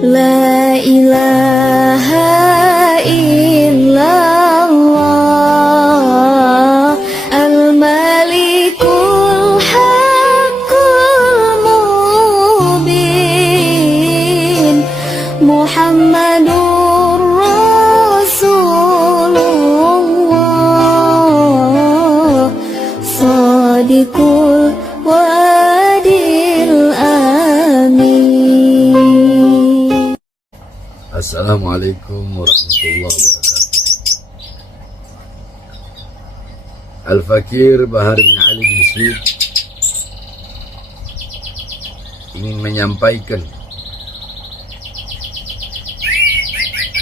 La ilaha illallah al-malikul haqqul mubin Muhammadur Rasulullah Sadiqul wadil amin. Assalamualaikum warahmatullahi wabarakatuh. Al-Fakir Bahar bin Ali bin Smith ingin menyampaikan,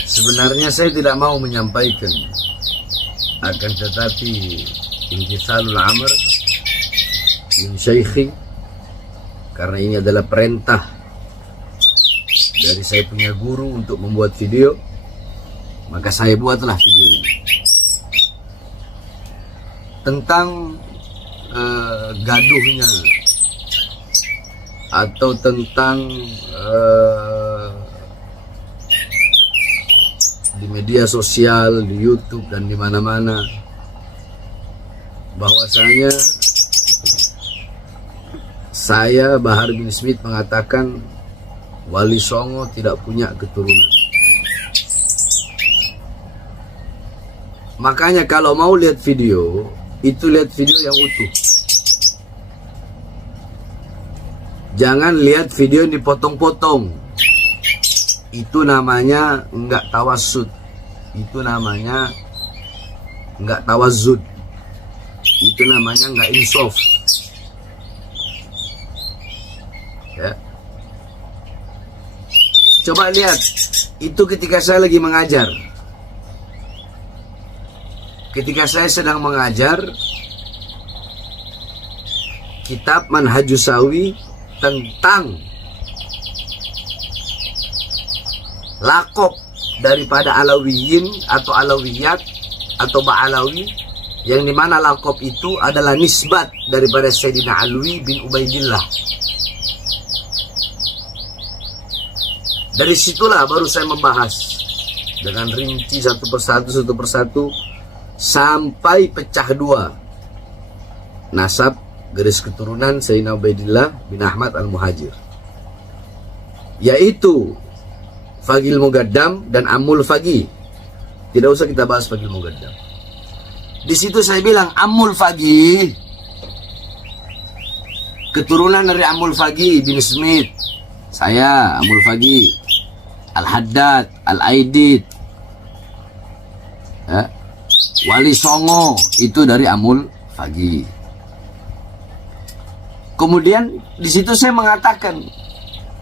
sebenarnya saya tidak mau menyampaikan, akan tetapi imtithalul amr min syaikhi, karena ini adalah perintah dari saya punya guru untuk membuat video, maka saya buatlah video ini tentang gaduhnya atau tentang di media sosial, di YouTube dan di mana-mana, bahwasanya saya Bahar bin Smith mengatakan Wali Songo tidak punya keturunan. Makanya kalau mau lihat video, itu lihat video yang utuh. Jangan lihat video yang dipotong-potong. Itu namanya enggak tawasud. Itu namanya enggak tawazud. Itu namanya enggak insaf. Ya. Coba lihat, itu ketika saya lagi mengajar. Ketika saya sedang mengajar kitab Manhajus Sawi tentang lakop daripada Alawiyin atau Alawiyat atau Ba'alawi, yang dimana lakop itu adalah nisbat daripada Sayyidina Alwi bin Ubaidillah. Dari situlah baru saya membahas dengan rinci satu persatu sampai pecah dua nasab garis keturunan Sayyidina Ubaidillah bin Ahmad al-Muhajir, yaitu Fagil Mugaddam dan Ammul Fagi. Tidak usah kita bahas Fagil Mugaddam. Di situ saya bilang Ammul Fagi keturunan dari Ammul Fagi bin Smith, saya Ammul Fagi, Al-Haddad, Al-Aidid, ya. Wali Songo itu dari Ammul Fagi. Kemudian di situ saya mengatakan,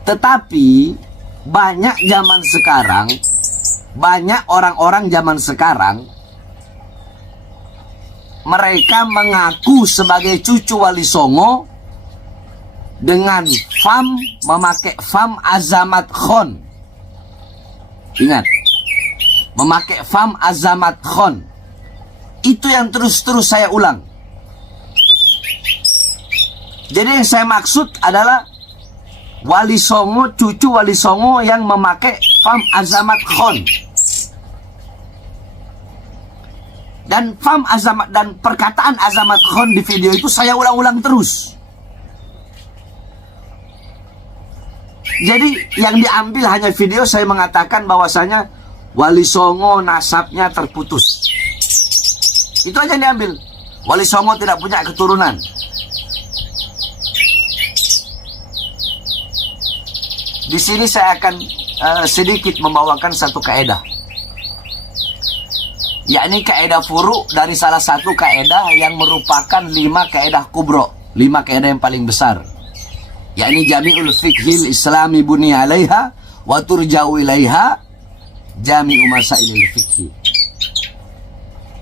tetapi banyak zaman sekarang, banyak orang-orang zaman sekarang, mereka mengaku sebagai cucu Wali Songo dengan memakai fam Azamat Khan. Ingat, memakai fam Azamat Khan. Itu yang terus-terus saya ulang. Jadi yang saya maksud adalah Wali Songo, cucu Wali Songo yang memakai fam Azamat Khan. Dan fam Azamat dan perkataan Azamat Khan di video itu saya ulang-ulang terus. Jadi yang diambil hanya video saya mengatakan bahwasanya Wali Songo nasabnya terputus. Itu aja yang diambil. Wali Songo tidak punya keturunan. Di sini saya akan sedikit membawakan satu kaidah, yakni kaidah furu dari salah satu kaidah yang merupakan 5 kaidah kubro, 5 kaidah yang paling besar, yakni jami'ul fiqhil islami buni alaiha wa turja'u ilaiha jami'u masailil fiqhi.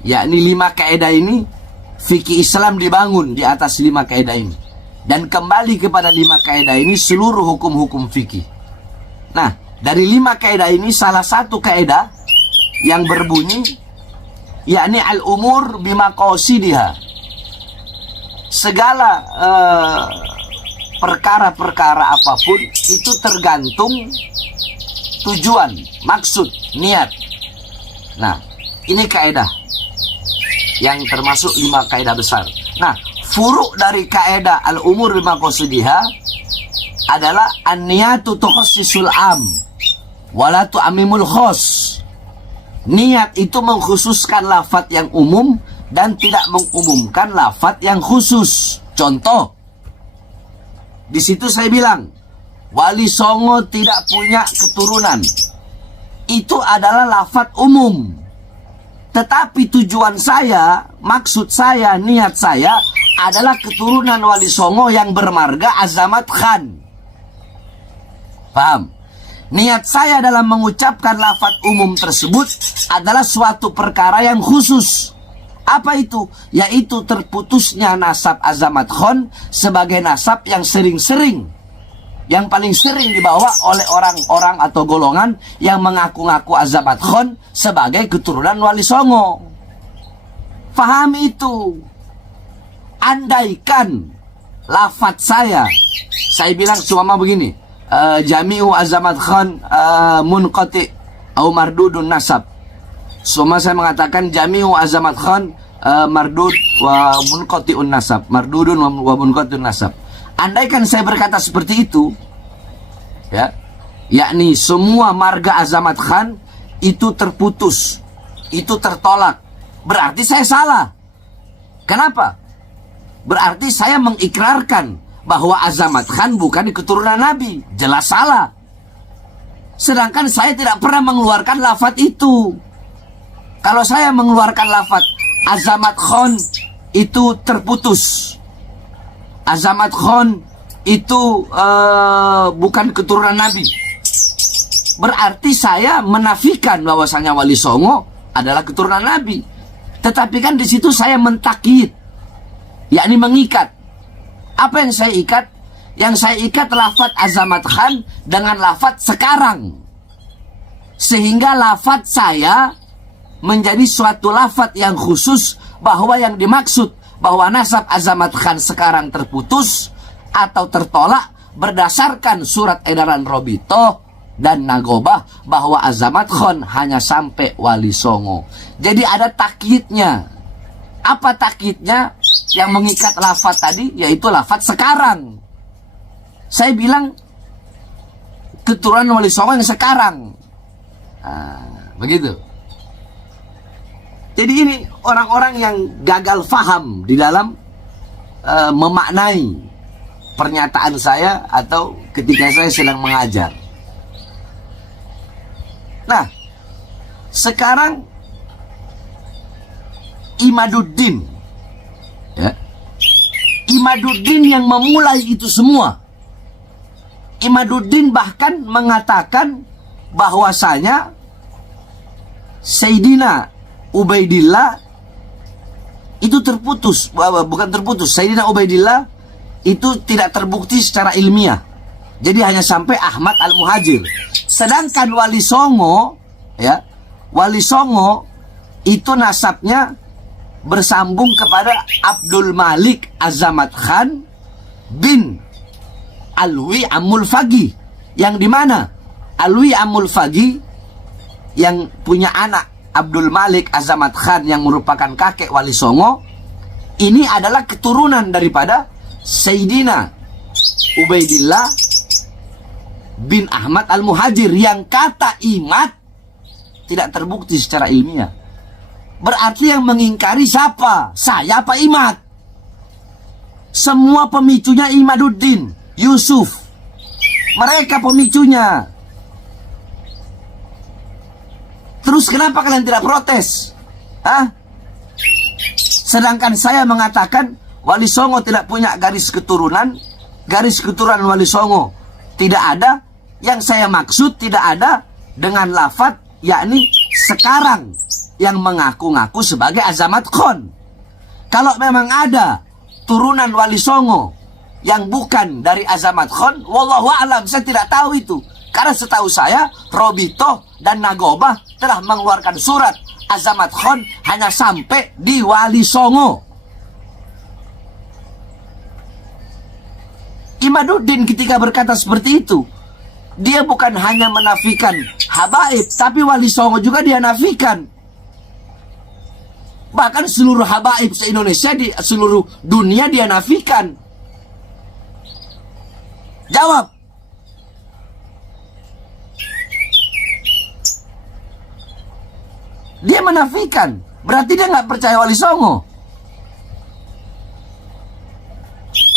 Yakni 5 kaidah ini, fikih Islam dibangun di atas 5 kaidah ini, dan kembali kepada 5 kaidah ini seluruh hukum-hukum fikih. Nah, dari 5 kaidah ini salah satu kaidah yang berbunyi, yakni al-umur bimaqasidiha. Segala perkara-perkara apapun itu tergantung tujuan, maksud, niat. Nah, ini kaidah yang termasuk 5 kaidah besar. Nah, furuk dari kaidah al-umur bimaqasidiha adalah an-niyatu tukhassisul am wala tu'ammimul khos. Niat itu mengkhususkan lafaz yang umum dan tidak mengumumkan lafaz yang khusus. Contoh, di situ saya bilang Wali Songo tidak punya keturunan. Itu adalah lafaz umum. Tetapi tujuan saya, maksud saya, niat saya adalah keturunan Wali Songo yang bermarga Azamat Khan. Paham? Niat saya dalam mengucapkan lafaz umum tersebut adalah suatu perkara yang khusus. Apa itu? Yaitu terputusnya nasab Azamat Khan sebagai nasab yang sering-sering, yang paling sering dibawa oleh orang-orang atau golongan yang mengaku-ngaku Azamat Khan sebagai keturunan Wali Songo. Fahami itu. Andaikan lafaz saya bilang cuma begini, Jami'u Azamat Khan munqati atau mardudun nasab. Semua saya mengatakan Jami'u Azamat Khan mardud wa munqati'un nasab, mardudun wa munqati'un nasab. Andaikan saya berkata seperti itu, ya, yakni semua marga Azamat Khan itu terputus, itu tertolak, berarti saya salah. Kenapa? Berarti saya mengikrarkan bahwa Azamat Khan bukan keturunan Nabi. Jelas salah. Sedangkan saya tidak pernah mengeluarkan lafaz itu. Kalau saya mengeluarkan lafaz Azamat Khan itu terputus, Azamat Khan itu bukan keturunan Nabi, berarti saya menafikan bahwasanya Wali Songo adalah keturunan Nabi. Tetapi kan di situ saya mentakyid, yakni mengikat. Apa yang saya ikat? Yang saya ikat lafaz Azamat Khan dengan lafaz sekarang, sehingga lafaz saya menjadi suatu lafaz yang khusus, bahwa yang dimaksud bahwa nasab Azamat Khan sekarang terputus atau tertolak berdasarkan surat edaran Robito dan Nagobah bahwa Azamat Khan hanya sampai Wali Songo. Jadi ada takyidnya. Apa takyidnya yang mengikat lafaz tadi? Yaitu lafaz sekarang. Saya bilang keturunan Wali Songo yang sekarang. Nah, begitu. Jadi ini orang-orang yang gagal faham di dalam memaknai pernyataan saya atau ketika saya sedang mengajar. Nah, sekarang Imaduddin, ya, Imaduddin yang memulai itu semua. Imaduddin bahkan mengatakan bahwasanya Sayyidina Ubaidillah itu terputus, bukan terputus. Sayyidina Ubaidillah itu tidak terbukti secara ilmiah. Jadi hanya sampai Ahmad Al-Muhajir. Sedangkan Wali Songo, ya, Wali Songo itu nasabnya bersambung kepada Abdul Malik Azamat Khan bin Alwi Amul Fagi, yang dimana Alwi Amul Fagi yang punya anak Abdul Malik Azamat Khan yang merupakan kakek Wali Songo, ini adalah keturunan daripada Sayyidina Ubaidillah bin Ahmad Al-Muhajir, yang kata Imad tidak terbukti secara ilmiah. Berarti yang mengingkari siapa? Saya apa Imad? Semua pemicunya Imaduddin, Yusuf. Mereka pemicunya. Terus kenapa kalian tidak protes? Hah? Sedangkan saya mengatakan Wali Songo tidak punya garis keturunan Wali Songo tidak ada. Yang saya maksud tidak ada dengan lafaz yakni sekarang yang mengaku-ngaku sebagai Azamat Khan. Kalau memang ada turunan Wali Songo yang bukan dari Azamat Khan, wallahu a'lam, saya tidak tahu itu. Karena setahu saya Robito dan Nagobah telah mengeluarkan surat Azamat Khan hanya sampai di Wali Songo. Imaduddin ketika berkata seperti itu, dia bukan hanya menafikan habaib, tapi Wali Songo juga dia nafikan. Bahkan seluruh habaib se-Indonesia, di seluruh dunia dia nafikan. Jawab. Dia menafikan. Berarti dia nggak percaya Wali Songo.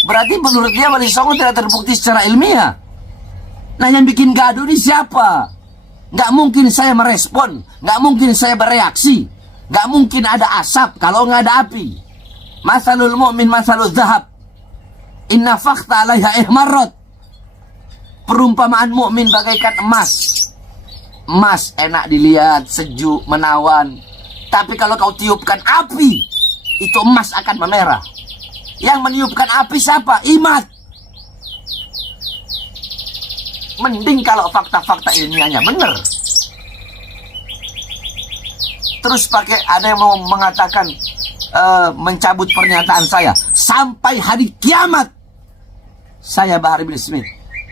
Berarti menurut dia Wali Songo tidak terbukti secara ilmiah. Nah, yang bikin gaduh ini siapa? Nggak mungkin saya merespon. Nggak mungkin saya bereaksi. Nggak mungkin ada asap kalau nggak ada api. Masalul mu'min masalul zahab. Inna fakhta alaiha ihmarrat. Perumpamaan mukmin bagaikan emas. Emas enak dilihat, sejuk, menawan. Tapi kalau kau tiupkan api, itu emas akan memerah. Yang meniupkan api siapa? Imat. Mending kalau fakta-fakta ilmiahnya benar. Terus pakai ada yang mau mengatakan mencabut pernyataan saya sampai hari kiamat. Saya Bahar bin Smith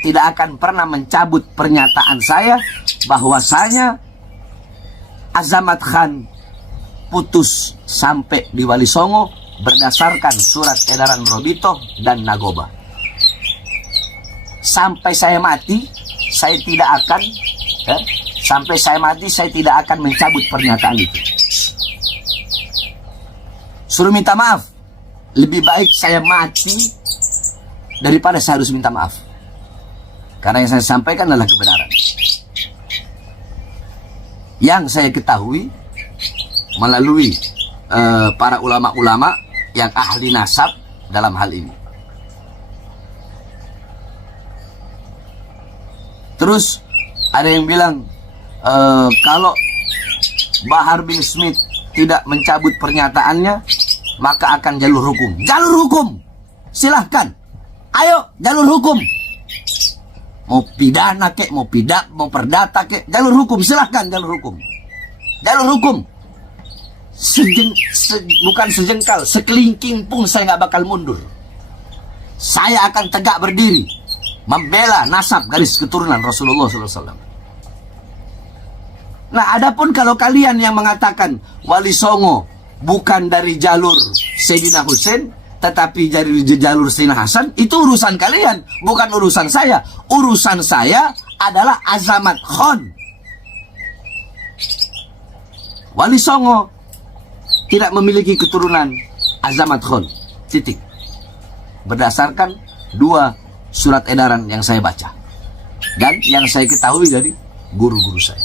tidak akan pernah mencabut pernyataan saya bahwasanya Azamat Khan putus sampai di Wali Songo berdasarkan surat edaran Robito dan Nagoba. Sampai saya mati, saya tidak akan sampai saya mati, saya tidak akan mencabut pernyataan itu. Suruh minta maaf. Lebih baik saya mati daripada saya harus minta maaf. Karena yang saya sampaikan adalah kebenaran. Yang saya ketahui melalui para ulama-ulama yang ahli nasab dalam hal ini. Terus ada yang bilang kalau Bahar bin Smith tidak mencabut pernyataannya, maka akan jalur hukum. Jalur hukum, silahkan. Ayo jalur hukum. Mau pidana kek, mau perdata kek, jalur hukum, silahkan jalur hukum. Jalur hukum. Bukan sejengkal, sekelingking pun saya nggak bakal mundur. Saya akan tegak berdiri membela nasab garis keturunan Rasulullah SAW. Nah, adapun kalau kalian yang mengatakan Wali Songo bukan dari jalur Sayyidina Husain, tetapi dari jalur Sayyidina Hasan, itu urusan kalian, bukan urusan saya. Urusan saya adalah Azamat Khan. Wali Songo tidak memiliki keturunan Azamat Khan. Titik. Berdasarkan 2 surat edaran yang saya baca dan yang saya ketahui dari guru-guru saya.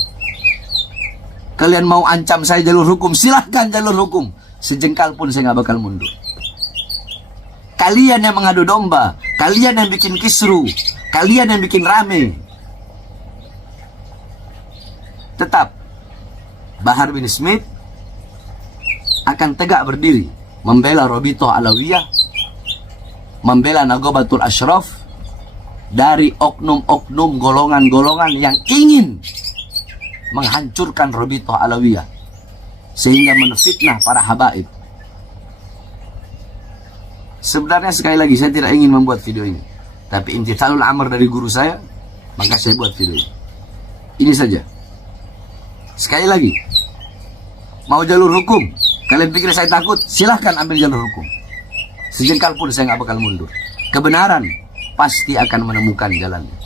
Kalian mau ancam saya jalur hukum, silahkan jalur hukum. Sejengkal pun saya nggak bakal mundur. Kalian yang mengadu domba, kalian yang bikin kisru, kalian yang bikin rame. Tetap Bahar bin Smith akan tegak berdiri membela Robito Alawiyah, membela Nagobatul Ashraf dari oknum-oknum golongan-golongan yang ingin menghancurkan Robito Alawiyah sehingga menfitnah para habaib. Sebenarnya sekali lagi saya tidak ingin membuat video ini, tapi imtithalul amr dari guru saya, maka saya buat video ini. Ini saja. Sekali lagi, mau jalur hukum, kalian pikir saya takut? Silahkan ambil jalur hukum. Sejengkal pun saya nggak bakal mundur. Kebenaran pasti akan menemukan jalannya.